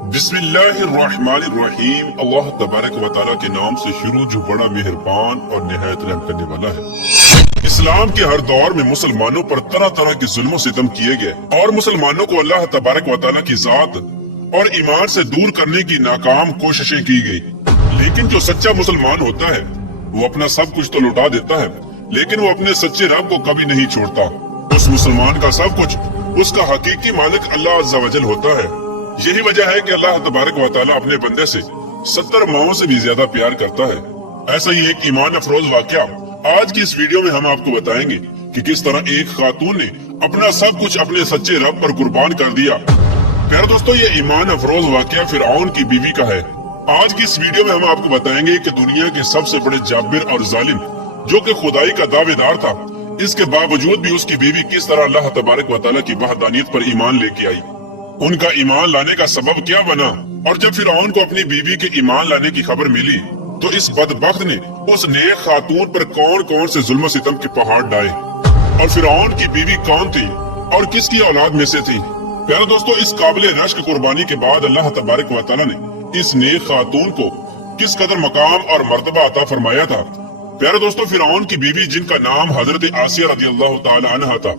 बिस्मिल्लाहिर्रहमानिर्रहीम। अल्लाह तबारक व तआला के नाम से शुरू जो बड़ा मेहरबान और निहायत रहम करने वाला है। इस्लाम के हर दौर में मुसलमानों पर तरह तरह के जुल्म सितम किए गए और मुसलमानों को अल्लाह तबारक व तआला की जात और ईमान से दूर करने की नाकाम कोशिशें की गई। लेकिन जो सच्चा मुसलमान होता है वो अपना सब कुछ तो लुटा देता है, लेकिन वो अपने सच्चे रब को कभी नहीं छोड़ता। उस मुसलमान का सब कुछ उसका हकीकी मालिक अल्लाह अज़्ज़ा वजल होता है। यही वजह है कि अल्लाह तबारक व तआला अपने बंदे से 70 माओं से भी ज्यादा प्यार करता है। ऐसा ही एक ईमान अफरोज वाकया आज की इस वीडियो में हम आपको बताएंगे कि किस तरह एक खातून ने अपना सब कुछ अपने सच्चे रब पर कुर्बान कर दिया। प्यारे दोस्तों, ये ईमान अफरोज वाकया फिरऔन की बीवी का है। आज की इस वीडियो में हम आपको बताएंगे कि दुनिया के सबसे बड़े जाबिर और जालिम जो कि खुदाई का दावेदार था, इसके बावजूद भी उसकी बीवी किस तरह अल्लाह तबारक व तआला की वहदानियत पर ईमान लेके आई। उनका ईमान लाने का सबब क्या बना, और जब फिरऔन को अपनी बीवी के ईमान लाने की खबर मिली तो इस बदबख्त ने उस नेक खातून पर कौन कौन से जुल्म सितम के पहाड़ डाले, और फिरऔन की बीवी कौन थी और किसकी औलाद में से थी। प्यारे दोस्तों, इस काबिल रश्क कुर्बानी के बाद अल्लाह तबारक व तआला ने इस नेक खातून को किस कदर मकाम और मर्तबा अता फरमाया था। प्यारे दोस्तों, फिरऔन की बीवी जिनका नाम हजरत आसिया रज़ियल्लाहु ताला अन्हा था,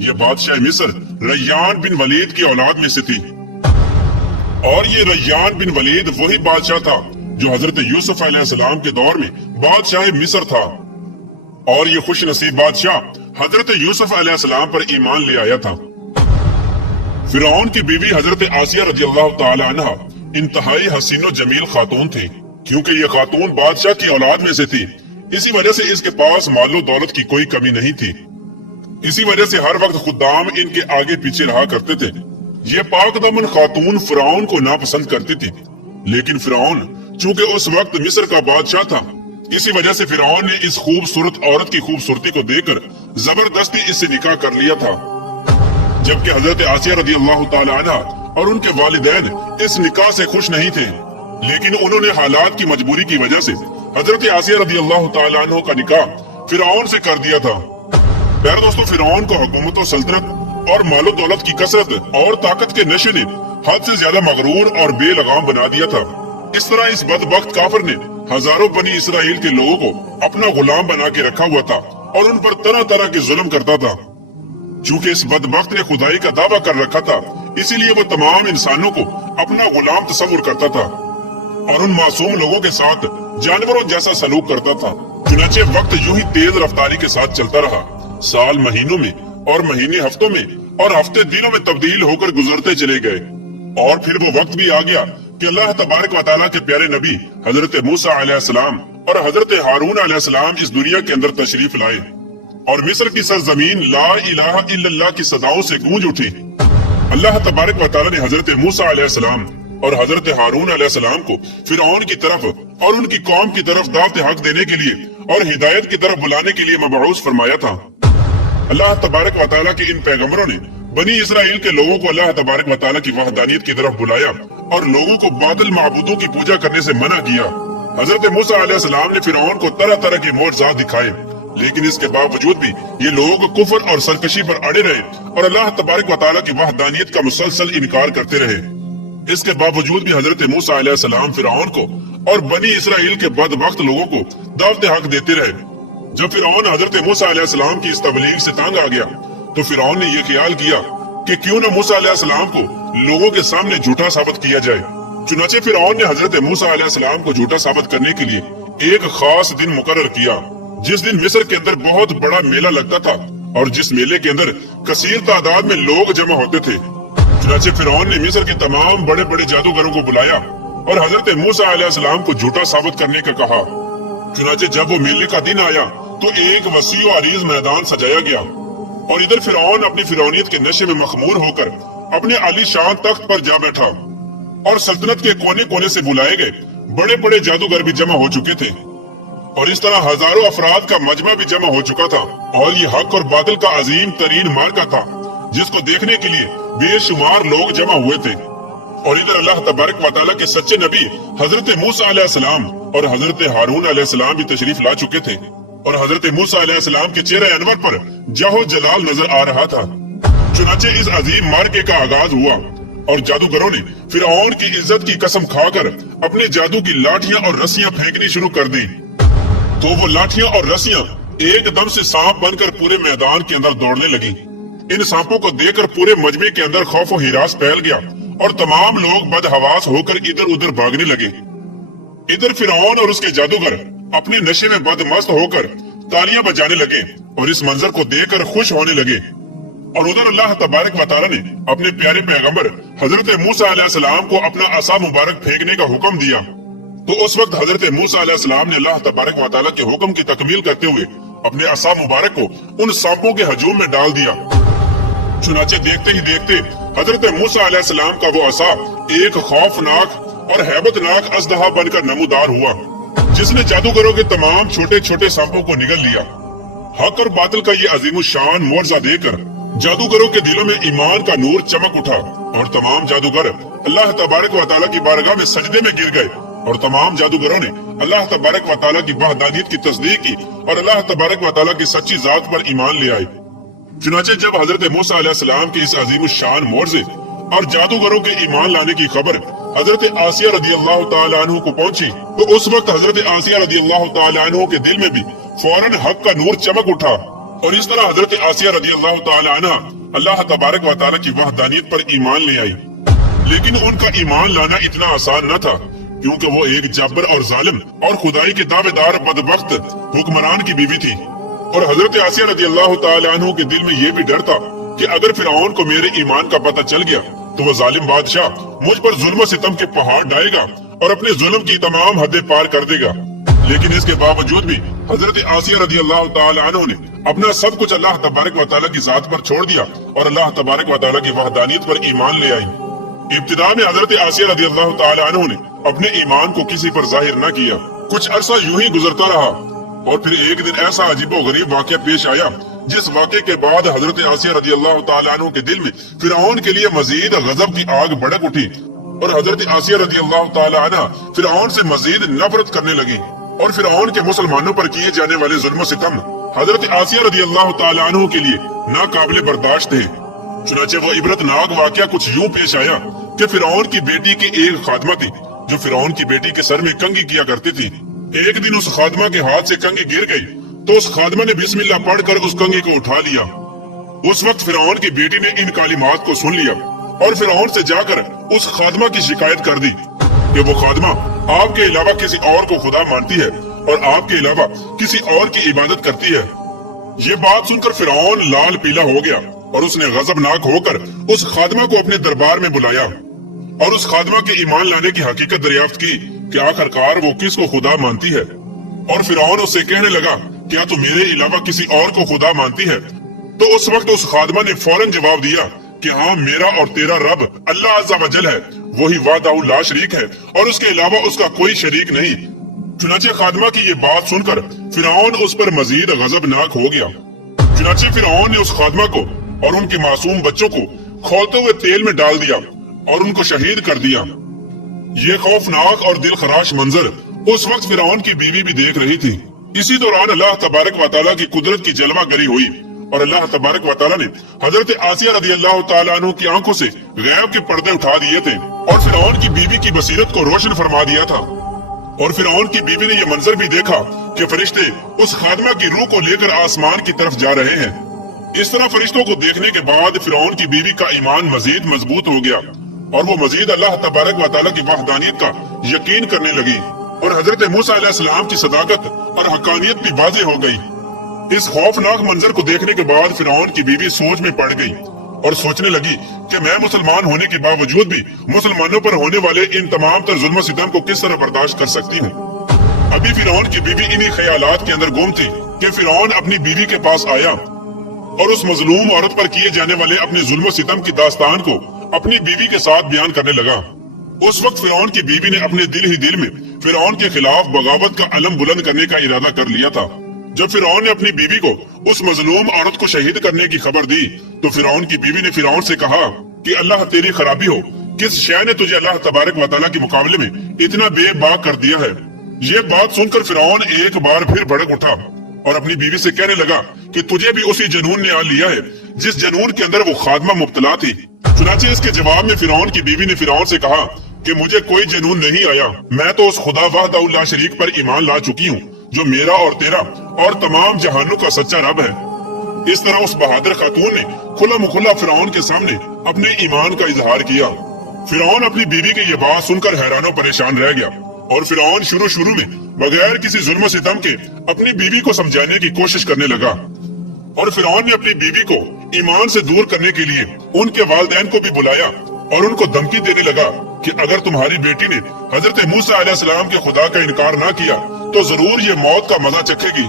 ये बादशाह मिस्र रय्यान बिन वलीद की औलाद में से थी। और ये रय्यान बिन वलीद वही बादशाह था जो हजरत यूसुफ अलैहिस्सलाम के दौर में बादशाह मिस्र था। और ये खुश नसीब बादशाह हजरत यूसुफ अलैहिस्सलाम पर ईमान ले आया था। फिरऔन की बीवी हजरत आसिया रज़ियल्लाहु ताला अन्हा इंतहाई हसीनो जमील खातून थी। क्योंकि ये खातून बादशाह की औलाद में से थी, इसी वजह से इसके पास मालो दौलत की कोई कमी नहीं थी। इसी वजह से हर वक्त खुद्दाम इनके आगे पीछे रहा करते थे। ये पाकदामन खातून फिरऔन को नापसंद करती थी, लेकिन फिरऔन चूंकि उस वक्त मिस्र का बादशाह था, इसी वजह से फिरऔन ने इस खूबसूरत औरत की खूबसूरती को देखकर जबरदस्ती इससे निकाह कर लिया था। जबकि हजरत आसिया रज़ियल्लाहु ताला अन्हा और उनके वालिदैन इस निकाह से खुश नहीं थे, लेकिन उन्होंने हालात की मजबूरी की वजह से हजरत आसिया रज़ियल्लाहु ताला अन्हा का निकाह फिरऔन से कर दिया था। प्यारे दोस्तों, फिरऔन को हुकूमत और सल्तनत और मालो दौलत की कसरत और ताकत के नशे ने हद से ज्यादा मगरूर और बेलगाम बना दिया था। इस तरह इस बदबख्त काफिर ने हजारों बनी इसराइल के लोगों को अपना गुलाम बना के रखा हुआ था और उन पर तरह तरह के जुल्म करता था। चूंकि इस बदबख्त ने खुदाई का दावा कर रखा था, इसीलिए वो तमाम इंसानों को अपना गुलाम तस्वुर करता था और उन मासूम लोगों के साथ जानवरों जैसा सलूक करता था। चुनाचे वक्त यूं ही तेज रफ्तारी के साथ चलता रहा। साल महीनों में और महीने हफ्तों में और हफ्ते दिनों में तब्दील होकर गुजरते चले गए। और फिर वो वक्त भी आ गया कि अल्लाह तबारक व तआला के प्यारे नबी हजरत मूसा अलैहिस्सलाम और हजरत हारून अलैहिस्सलाम इस दुनिया के अंदर तशरीफ लाए और मिस्र की सरजमीन ला इलाहा इल्लल्लाह की सदाओं से गूंज उठी। अल्लाह तबारक व तआला ने हजरत मूसा अलैहिस्सलाम और हजरत हारून अलैहिस्सलाम को फिरऔन की तरफ और उनकी कौम की तरफ दावत हक देने के लिए और हिदायत की तरफ बुलाने के लिए मबऊस फरमाया था। अल्लाह तबारक व तआला के इन पैगंबरों ने बनी इसराइल के लोगों को अल्लाह तबारक व तआला की वहदानियत की तरफ बुलाया और लोगों को बातिल माबूदों की पूजा करने से मना किया। हजरत मूसा अलैहिस्सलाम ने फिरऔन को तरह तरह के मोअज़िज़ात दिखाए, लेकिन इसके बावजूद भी ये लोग कुफ्र और सरकशी पर अड़े रहे और अल्लाह तबारक व तआला की वहदानियत का मुसलसल इनकार करते रहे। इसके बावजूद भी हजरत मूसा अलैहिस्सलाम फिरऔन को और बनी इसराइल के बदबख्त लोगों को दावत हक देते रहे। जब फिरऔन हजरत मूसा अलैहिस्सलाम की इस तबलीग से तंग आ गया तो फिरऔन ने यह ख्याल किया कि क्यों न मूसा अलैहिस्सलाम को लोगों के सामने झूठा साबित किया जाए। चुनाचे फिरऔन ने हजरत मूसा अलैहिस्सलाम को झूठा साबित करने के लिए एक खास दिन मुकर्रर किया, जिस दिन मिस्र के अंदर बहुत बड़ा मेला लगता था और जिस मेले के अंदर कसीर तादाद में लोग जमा होते थे। चुनाचे फिरऔन ने मिस्र के तमाम बड़े बड़े जादूगरों को बुलाया और हजरत मूसा अलैहिस्सलाम को झूठा साबित करने का कहा। चुनाचे जब वो मेले का दिन आया तो एक वसी और अरीज मैदान सजाया गया और इधर फिरऔन अपनी फिरौनियत के नशे में मखमूर होकर अपने आलीशान तख्त पर जा बैठा और सल्तनत के कोने कोने से बुलाए गए बड़े बड़े जादूगर भी जमा हो चुके थे और इस तरह हजारों अफराद का मजमा भी जमा हो चुका था। और ये हक और बातिल का अजीम तरीन मार्का था जिसको देखने के लिए बेशुमार लोग जमा हुए थे। और इधर अल्लाह तबारक व तआला के सच्चे नबी हजरत मूसा अलैहिस्सलाम और हजरत हारून अलैहिस्सलाम भी तशरीफ ला चुके थे और हजरत मूसा अलैहिस्सलाम के चेहरे अनवर पर जाहो जलाल नजर आ रहा था। चुनाचे इस अजीम मार्के का आगाज हुआ और जादूगरों ने फिरौन की इज्जत की कसम खाकर अपने जादू की लाठियां और रस्सियां फेंकनी शुरू कर दी। तो वो लाठियां और रस्सियां एकदम से सांप बनकर पूरे मैदान के अंदर दौड़ने लगी। इन सांपों को देखकर पूरे मजमे के अंदर खौफ और हिरास फैल गया और तमाम लोग बदहवास होकर इधर उधर भागने लगे। इधर फिरौन और उसके जादूगर अपने नशे में बदमस्त होकर तालियां बजाने लगे और इस मंजर को देखकर खुश होने लगे। और उधर अल्लाह तबारक व तआला ने अपने प्यारे पैगंबर हजरत मूसा अलैहिस्सलाम को अपना असा मुबारक फेंकने का हुक्म दिया। तो उस वक्त हजरत मूसा अलैहिस्सलाम ने अल्लाह तबारक व तआला के हुक्म की तकमील करते हुए अपने असा मुबारक को उन सांपों के हजूम में डाल दिया। चुनाचे देखते ही देखते हजरत मूसा अलैहिस्सलाम का वो असा एक खौफनाक और हैबतनाक अजदहा बनकर नमूदार हुआ, जिसने जादूगरों के तमाम छोटे छोटे सांपों को निगल लिया। हक और बातिल का ये अजीमुशान मोर्जा देकर जादूगरों के दिलों में ईमान का नूर चमक उठा और तमाम जादूगर अल्लाह तबारक व तआला की बारगाह में सजदे में गिर गए। और तमाम जादूगरों ने अल्लाह तबारक व तआला की वहदानियत की तस्दीक की और अल्लाह तबारक व तआला की सच्ची जात पर ईमान ले आए। चुनाचे जब हजरत मूसा अलैहिस्सलाम के इस अजीमुशान मोर्जे और जादूगरों के ईमान लाने की खबर हजरत आसिया रदियल्लाहु ताला अन्हु को पहुंची, तो उस वक्त हजरत आसिया रदियल्लाहु ताला अन्हु के दिल में भी फौरन हक का नूर चमक उठा। और इस तरह हजरत आसिया रदियल्लाहु ताला अन्हा अल्लाह तबारक व तआला की वहदानियत पर ईमान ले आई। लेकिन उनका ईमान लाना इतना आसान न था, क्योंकि वो एक जाबर और जालिम और खुदाई के दावेदार बदबख्त हुक्मरान की बीवी थी। और हजरत आसिया रदियल्लाहु ताला अन्हु के दिल में ये भी डर था कि अगर फिरौन को मेरे ईमान का पता चल गया तो वो जालिम बादशाह मुझ पर जुल्म सितम के पहाड़ डालेगा और अपने जुल्म की तमाम हदें पार कर देगा। लेकिन इसके बावजूद भी हजरत आसिया रदियल्लाहु ताला अन्हु ने अपना सब कुछ अल्लाह तबारक व तआला की जात पर छोड़ दिया और अल्लाह तबारक व तआला की वहदानियत पर ईमान ले आई। इब्तिदा में हजरत आसिया रदियल्लाहु ताला अन्हु ने अपने ईमान को किसी पर जाहिर न किया। कुछ अरसा यूं ही गुजरता रहा और फिर एक दिन ऐसा अजीबो गरीब वाक़या पेश आया, जिस वाक़े के बाद हजरत आसिया रदियल्लाहु ताला अन्हु के दिल में फिरौन के लिए मजीद गजब की आग भड़क उठी और हजरत आसिया रदियल्लाहु ताला अन्हा फिरौन से मजीद नफरत करने लगी। और फिरौन के मुसलमानों पर किए जाने वाले जुल्म सितम हजरत आसिया रदियल्लाहु ताला अन्हु के लिए नाकाबिले बर्दाश्त थे। चुनाचे वो इबरतनाक वाक़या कुछ यूं पेश आया कि फिरौन की बेटी की एक खादमा थी जो फिरौन की बेटी के सर में कंघी किया करती थी। एक दिन उस खादमा के हाथ से कंघी गिर गई तो उस खादमा ने बिस्मिल्लाह पढ़कर उस कंघी को उठा लिया। उस वक्त फिरौन की बेटी ने इन कालिमात को सुन लिया और फिरौन से जाकर उस खादमा की शिकायत कर दी कि वो खादमा आपके अलावा किसी और को खुदा मानती है और आपके अलावा किसी और की इबादत करती है। ये बात सुनकर फिरौन लाल पीला हो गया और उसने गजबनाक होकर उस खादमा को अपने दरबार में बुलाया और उस खादमा के ईमान लाने की हकीकत दरियाफ्त की कि आखिरकार वो किसको खुदा मानती है। और फिरौन उससे कहने लगा, क्या तू मेरे अलावा किसी और को खुदा मानती है? तो उस वक्त उस खादमा ने फौरन जवाब दिया कि हाँ, मेरा और तेरा रब अल्लाह अज़्ज़ा वजल है, वही वाहदहु ला शरीक है और उसके अलावा उसका कोई शरीक नहीं। चुनाचे खादमा की ये बात सुनकर फिरौन उस पर मजीद गजबनाक हो गया। चुनाचे फिरौन ने उस खादमा को और उनके मासूम बच्चों को खौलते हुए तेल में डाल दिया और उनको शहीद कर दिया। ये खौफनाक और दिल खराश मंजर उस वक्त फिरौन की बीवी भी देख रही थी। इसी दौरान अल्लाह तबारक व तआला की कुदरत की जलवा गरी हुई और अल्लाह तबारक व तआला ने हजरत आसिया रदियल्लाहु ताला अन्हु की आंखों से गैब के पर्दे उठा दिए थे और फिरौन की बीवी की बसीरत को रोशन फरमा दिया था। और फिरौन की बीवी ने यह मंजर भी देखा कि फरिश्ते उस खादमा की रूह को लेकर आसमान की तरफ जा रहे हैं। इस तरह फरिश्तों को देखने के बाद फिरौन की बीवी का ईमान मजीद मजबूत हो गया और वो मजीद अल्लाह तबारक व तआला की वहदानियत का यकीन करने लगी और हजरत मूसा अलैहिस्सलाम की सदाकत और हकानियत भी वाज़ेह हो गई। इस खौफनाक मंजर को देखने के बाद फिरौन की बीवी सोच में पड़ गई और सोचने लगी कि मैं मुसलमान होने के बावजूद भी मुसलमानों पर होने वाले इन तमाम तर जुल्म सितम को किस तरह बर्दाश्त कर सकती हूँ। अभी फिरौन की बीवी इन्हीं ख्यालात के अंदर गुम थी कि फिरौन अपनी बीवी के पास आया और उस मजलूम औरत पर किए जाने वाले अपने जुल्म सितम की दास्तान को अपनी बीवी के साथ बयान करने लगा। उस वक्त फिरौन की बीवी ने अपने दिल ही दिल में फिरौन के खिलाफ बगावत का अलम बुलंद करने का इरादा कर लिया था। जब फिरौन ने अपनी बीवी को उस मजलूम औरत को शहीद करने की खबर दी तो फिरौन की बीवी ने फिरौन से कहा कि अल्लाह तेरी खराबी हो, किस शय ने तुझे अल्लाह तबारक व तआला के मुकाबले में इतना बेबाक कर दिया है। ये बात सुनकर फिरौन एक बार फिर भड़क उठा और अपनी बीवी से कहने लगा कि तुझे भी उसी जुनून ने आ लिया है जिस जनून के अंदर वो खादमा मुब्तला थी। चुनाचे इसके जवाब में फिरौन की बीवी ने फिरौन से कहा कि मुझे कोई जनून नहीं आया, मैं तो उस खुदा वहदहू ला शरीक पर ईमान ला चुकी हूँ जो मेरा और तेरा और तमाम जहानों का सच्चा रब है। इस तरह उस बहादुर खातून ने खुला मुखुल्ला फिरौन के सामने अपने ईमान का इजहार किया। फिरौन अपनी बीवी की ये बात सुनकर हैरान परेशान रह गया और फिरौन शुरू में बगैर किसी जुल्म सितम के अपनी बीवी को समझाने की कोशिश करने लगा। और फिरौन ने अपनी बीवी को ईमान से दूर करने के लिए उनके वालिदैन को भी बुलाया और उनको धमकी देने लगा कि अगर तुम्हारी बेटी ने हजरत मूसा अलैहिस्सलाम के खुदा का इनकार ना किया तो जरूर ये मौत का मजा चखेगी।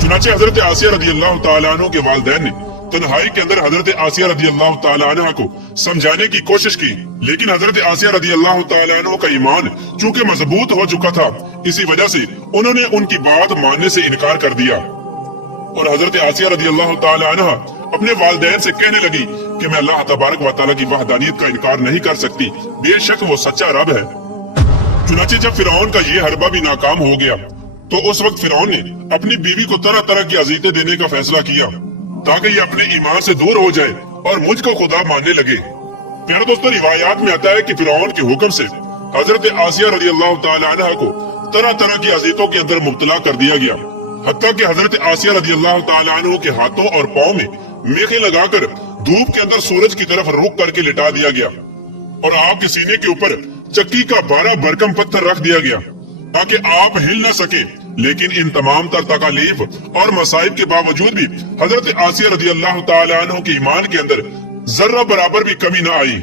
चुनाचे हजरत आसिया रदी अल्लाह तआला अन्हा के वालिदैन ने तन्हाई के अंदर हजरत आसिया रदी अल्लाह तआला अन्हा को समझाने की कोशिश की, लेकिन हजरत आसिया रदी अल्लाह तआला अन्हा का ईमान चूंकि मजबूत हो चुका था, इसी वजह से उन्होंने उनकी बात मानने से इनकार कर दिया। और हजरत आसिया रदी अल्लाह तआला अन्हा अपने वालिदैन से कहने लगी कि मैं अल्लाह तबारक व तआला की वहदानियत का इनकार नहीं कर सकती, बेशक वो सच्चा रब है। चुनाचे जब फिरौन का ये हरबा भी नाकाम हो गया तो उस वक्त फिरौन ने अपनी बीवी को तरह तरह की अजीयतें देने का फैसला किया ताकि ये अपने ईमान से दूर हो जाए और मुझको खुदा मानने लगे। प्यारे दोस्तों, रिवायात में आता है कि फिरौन के हुक्म से हजरत आसिया रदी अल्लाह तआला अन्हा को तरह तरह की अजीयतों के अंदर मुब्तला कर दिया गया, हत्ता कि हजरत आसिया रदी अल्लाह तआला अन्हा के हाथों और पाँव में मेखे लगाकर धूप के अंदर सूरज की तरफ रुख करके लिटा दिया गया और आपके सीने के ऊपर चक्की का 12 भरकम पत्थर रख दिया गया ताकि आप हिल न सके। लेकिन इन तमाम तर तकालीफ और मसाइब के बावजूद भी हजरत आसिया रदी अल्लाह तआला अन्हा के ईमान के अंदर जर्रा बराबर भी कमी न आई,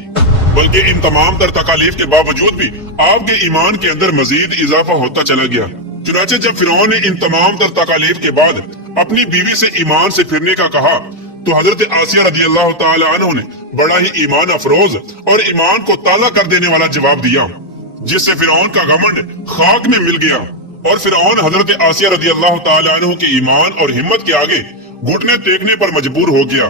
बल्कि इन तमाम तर तकालीफ के बावजूद भी आपके ईमान के अंदर मजीद इजाफा होता चला गया। चुनाचे जब फिरौन ने इन तमाम तर तकालीफ के बाद अपनी बीवी से ईमान से फिरने का कहा तो हजरत आसिया रदी अल्लाह तआला अन्हा ने बड़ा ही ईमान अफरोज और ईमान को ताला कर देने वाला जवाब दिया, जिससे फिरौन का घमंड खाक में मिल गया और फिरौन हजरत आसिया रदी अल्लाह तआला अन्हा के ईमान और हिम्मत के आगे घुटने टेकने पर मजबूर हो गया।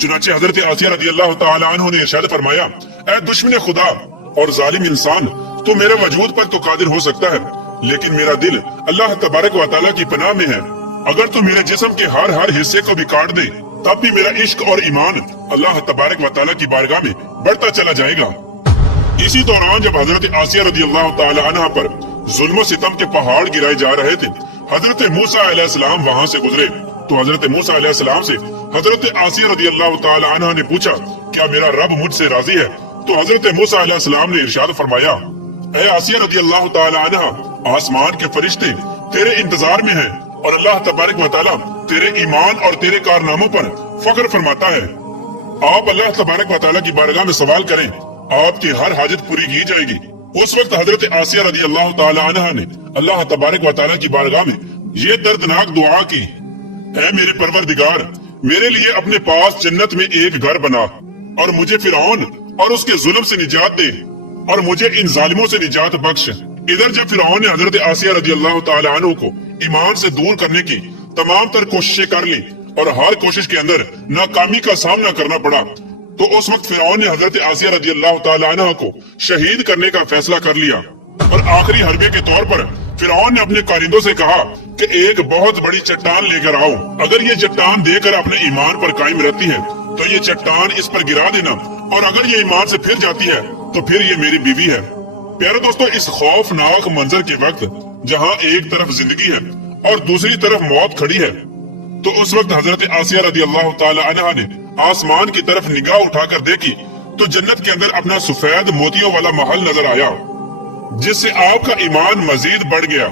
चुनाचे हजरत आसिया रदी अल्लाह तआला अन्हा ने इरशाद फरमाया, ऐ दुश्मन खुदा और जालिम इंसान, तू मेरे वजूद पर तो कादिर हो सकता है, लेकिन मेरा दिल अल्लाह तबारक व तआला की पनाह में है। अगर तू मेरे जिस्म के हर हिस्से को भी काट दे तब भी मेरा इश्क और ईमान अल्लाह तबारक व तआला की बारगाह में बढ़ता चला जाएगा। इसी दौरान जब हजरत आसिया रदी अल्लाह तआला अन्हा पर जुल्म सितम के पहाड़ गिराए जा रहे थे, हजरत मूसा अलैहिस्सलाम वहाँ से गुजरे तो हजरत मूसा अलैहिस्सलाम से हजरत आसिया रदी अल्लाह तआला अन्हा ने पूछा, क्या मेरा रब मुझसे राजी है? तो हजरत मूसा अलैहिस्सलाम ने इरशाद फरमाया, ऐ आसिया रदी अल्लाह तआला अन्हा, आसमान के फरिश्ते तेरे इंतजार में हैं और अल्लाह तबारक व तआला तेरे ईमान और तेरे कारनामों पर फख्र फरमाता है। आप अल्लाह तबारक व तआला की बारगाह में सवाल करें, आपकी हर हाजत पूरी की जाएगी। उस वक्त हजरत आसिया रदी अल्लाह तआला अन्हा ने अल्लाह तबारक व तआला की बारगाह में ये दर्दनाक दुआ की, ऐ मेरे परवरदिगार, मेरे लिए अपने पास जन्नत में एक घर बना और मुझे फिरौन और उसके जुल्म से निजात दे और मुझे इन जालिमों से निजात बख्श। इधर जब फिरौन ने हजरत आसिया रदी अल्लाह तआला अन्हा को ईमान से दूर करने की तमाम तर कोशिशें कर ली और हर कोशिश के अंदर नाकामी का सामना करना पड़ा, तो उस वक्त फिरौन ने हजरत आसिया रदी अल्लाह तआला अन्हा को शहीद करने का फैसला कर लिया और आखिरी हरबे के तौर पर फिरौन ने अपने कारिंदों से कहा कि एक बहुत बड़ी चट्टान लेकर आओ, अगर ये चट्टान देकर अपने ईमान पर कायम रहती है तो ये चट्टान इस पर गिरा देना और अगर ये ईमान से फिर जाती है तो फिर ये मेरी बीवी है। प्यारे दोस्तों, इस खौफनाक मंजर के वक्त जहाँ एक तरफ जिंदगी है और दूसरी तरफ मौत खड़ी है, तो उस वक्त हजरत आसिया रदी अल्लाह तआला अन्हा ने आसमान की तरफ निगाह उठाकर देखी तो जन्नत के अंदर अपना सफेद मोतियों वाला महल नजर आया, जिससे आपका ईमान मजीद बढ़ गया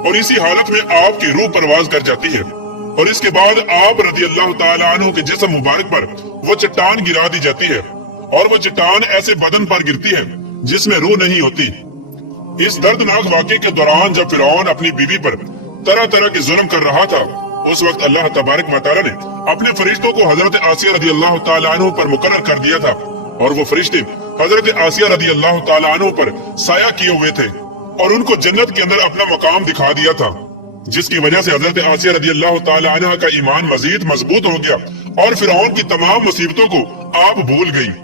और इसी हालत में आपकी रूह परवाज कर जाती है और इसके बाद आप रदी अल्लाह तआला अन्हु के जिस्म मुबारक पर वो चट्टान गिरा दी जाती है और वो चट्टान ऐसे बदन पर गिरती है जिसमें रूह नहीं होती। इस दर्दनाक वाक़े के दौरान जब फिरौन अपनी बीवी पर तरह तरह के जुल्म कर रहा था, उस वक्त अल्लाह तबारक व तआला ने अपने फरिश्तों को हजरत आसिया रदी अल्लाह तआला अन्हु पर मुकर्रर कर दिया था और वो फरिश्ते हजरत आसिया रदी अल्लाह तआला अन्हु पर साया किए हुए थे और उनको जन्नत के अंदर अपना मकाम दिखा दिया था, जिसकी वजह से हजरत आसिया रदी अल्लाह तआला अन्हा का ईमान मजीद मजबूत हो गया और फिरौन की तमाम मुसीबतों को आप भूल गई।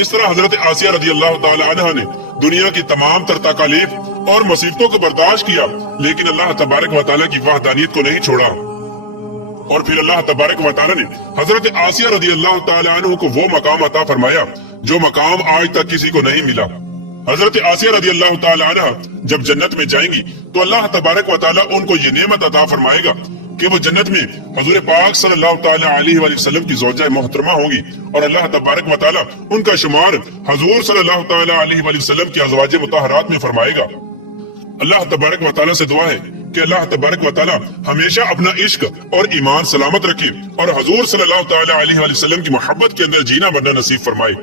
इस तरह हजरत आसिया रदी अल्लाह तआला अन्हा ने दुनिया की तमाम तर तकालीफ और मुसीबतों को बर्दाश्त किया, लेकिन अल्लाह तबारक व तआला की वहदानियत को नहीं छोड़ा। اور پھر اللہ تبارک و تعالی نے حضرت آسیہ رضی اللہ تعالی عنہ کو وہ مقام عطا فرمایا جو مقام آج تک کسی کو نہیں ملا۔ حضرت آسیہ رضی اللہ تعالی عنہ جب جنت میں جائیں گی تو اللہ تبارک و تعالی ان کو یہ نعمت عطا فرمائے گا کہ وہ جنت میں حضور پاک صلی اللہ تعالی علیہ وآلہ وسلم کی زوجہ محترمہ ہوں گی، اور اللہ تبارک و تعالی ان کا شمار حضور صلی اللہ تعالی علیہ وآلہ وسلم کی ازواج مطہرات میں فرمائے گا۔ اللہ تبارک و تعالی سے دعا ہے کہ اللہ تبارک و تعالی ہمیشہ اپنا عشق اور ایمان سلامت رکھے اور حضور صلی اللہ تعالی علیہ وآلہ وسلم کی محبت کے اندر جینا مرنا نصیب فرمائے۔